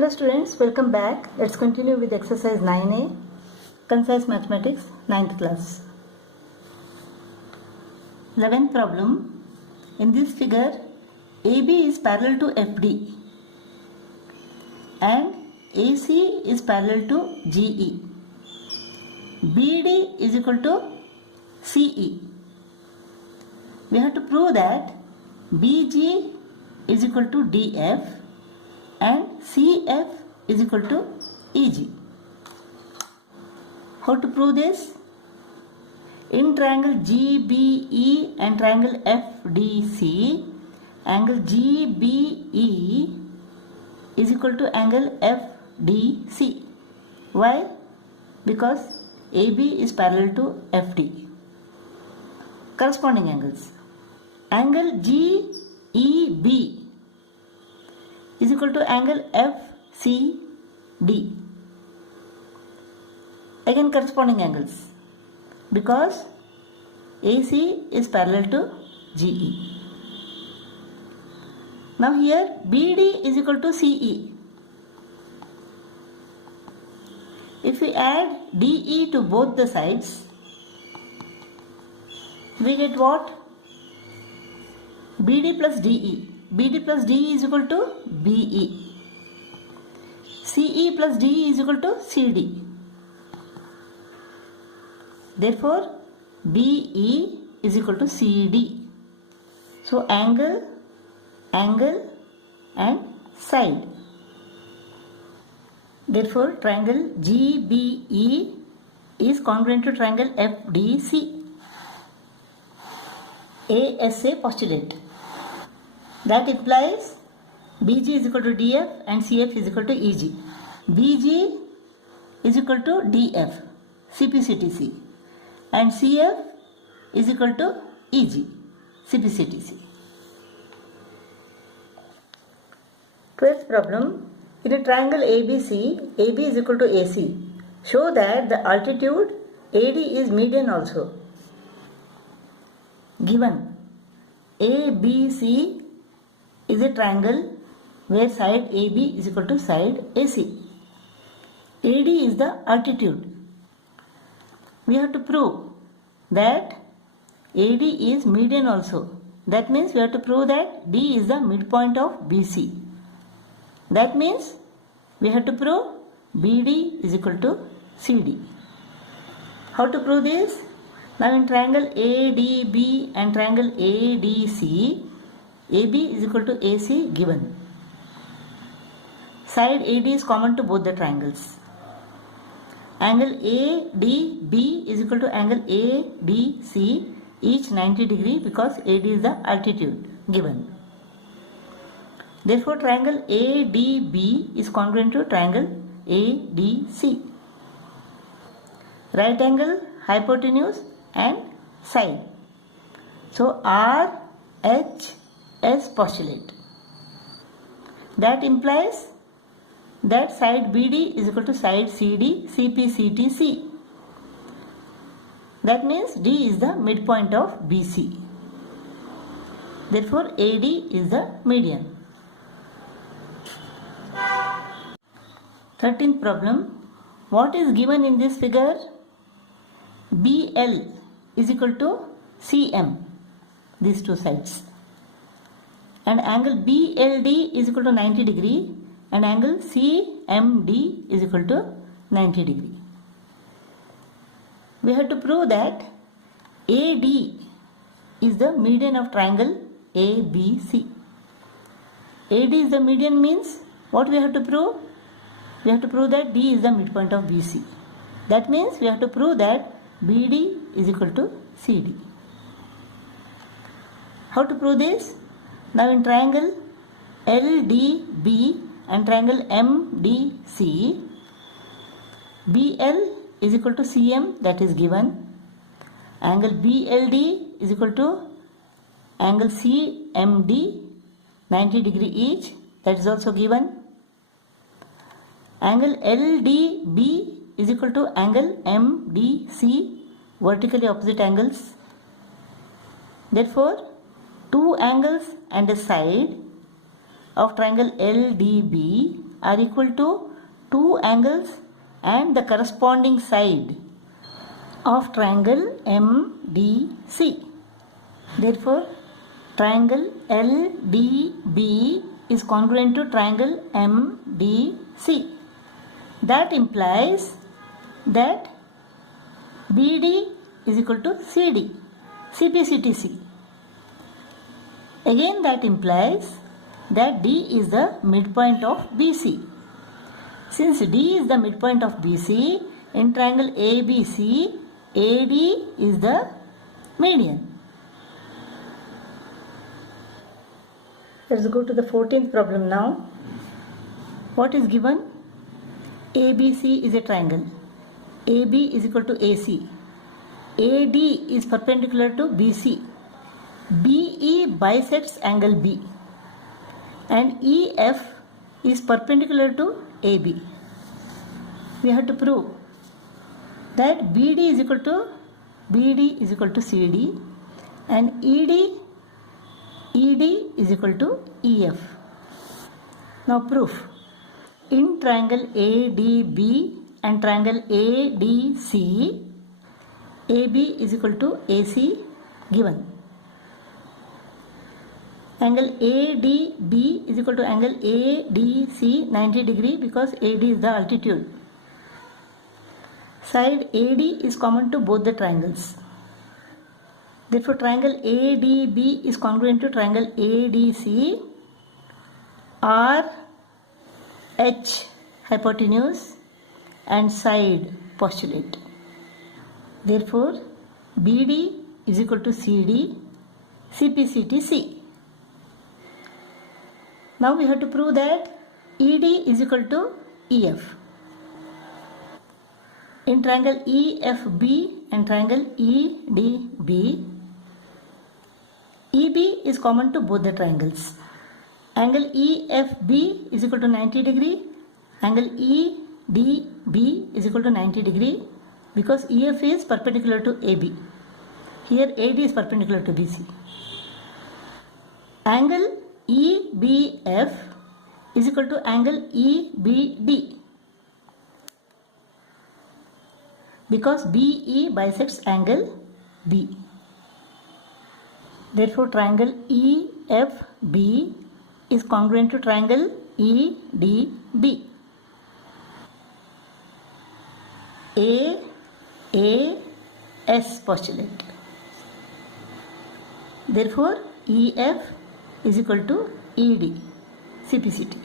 Hello students, welcome back. Let's continue with exercise 9a, Concise Mathematics, 9th class. 11th problem. In this figure, AB is parallel to FD and AC is parallel to GE. BD is equal to CE. We have to prove that BG is equal to DF and CF is equal to EG. How to prove this? In triangle GBE and triangle FDC, angle GBE is equal to angle FDC. Why? Because AB is parallel to FD. Corresponding angles. Angle GEB is equal to angle FCD. Again corresponding angles, because AC is parallel to GE. Now here BD is equal to CE. If we add DE to both the sides, we get what? BD plus DE. BD plus DE is equal to BE. CE plus DE is equal to CD. Therefore, BE is equal to CD. So, angle, and side. Therefore, triangle GBE is congruent to triangle FDC. ASA postulate. That implies BG is equal to DF and CF is equal to EG. BG is equal to DF, CPCTC, and CF is equal to EG, CPCTC. 12th problem. In a triangle ABC, AB is equal to AC. Show that the altitude AD is median also. Given ABC is a triangle where side AB is equal to side AC. AD is the altitude. We have to prove that AD is median also. That means we have to prove that D is the midpoint of BC. That means we have to prove BD is equal to CD. How to prove this? Now in triangle ADB and triangle ADC, AB is equal to AC given. Side AD is common to both the triangles. Angle ADB is equal to angle ADC, each 90 degree, because AD is the altitude given. Therefore, triangle ADB is congruent to triangle ADC. Right angle, hypotenuse and side. So, RHS postulate. That implies that side BD is equal to side CD, CPCTC. That means D is the midpoint of BC. Therefore, AD is the median. 13th problem. What is given in this figure? BL is equal to CM, these two sides. And angle BLD is equal to 90 degree and angle CMD is equal to 90 degree. We have to prove that AD is the median of triangle ABC. AD is the median means what we have to prove? We have to prove that D is the midpoint of BC. That means we have to prove that BD is equal to CD. How to prove this? Now in triangle LDB and triangle MDC, BL is equal to CM, that is given. Angle BLD is equal to angle CMD, 90 degree each, that is also given. Angle LDB is equal to angle MDC, vertically opposite angles. Therefore, two angles and a side of triangle LDB are equal to two angles and the corresponding side of triangle MDC. Therefore, triangle LDB is congruent to triangle MDC. That implies that BD is equal to CD, CPCTC. Again, that implies that D is the midpoint of BC. Since D is the midpoint of BC, in triangle ABC, AD is the median. Let's go to the 14th problem now. What is given? ABC is a triangle. AB is equal to AC. AD is perpendicular to BC. BE bisects angle B. And EF is perpendicular to AB. We have to prove that BD is equal to CD and ED is equal to EF. Now proof. In triangle ADB and triangle ADC, AB is equal to AC given. Angle ADB is equal to angle ADC 90 degree because AD is the altitude. Side AD is common to both the triangles. Therefore, triangle ADB is congruent to triangle ADC. RH hypotenuse and side postulate. Therefore, BD is equal to CD, CPCTC. Now we have to prove that ED is equal to EF. In triangle EFB and triangle EDB, EB is common to both the triangles. Angle EFB is equal to 90 degree. Angle EDB is equal to 90 degree because EF is perpendicular to AB. Here AD is perpendicular to BC. Angle EBF is equal to angle EBD because BE bisects angle B. Therefore, triangle EFB is congruent to triangle EDB. AS postulate. Therefore, EF is equal to ED, CPCT.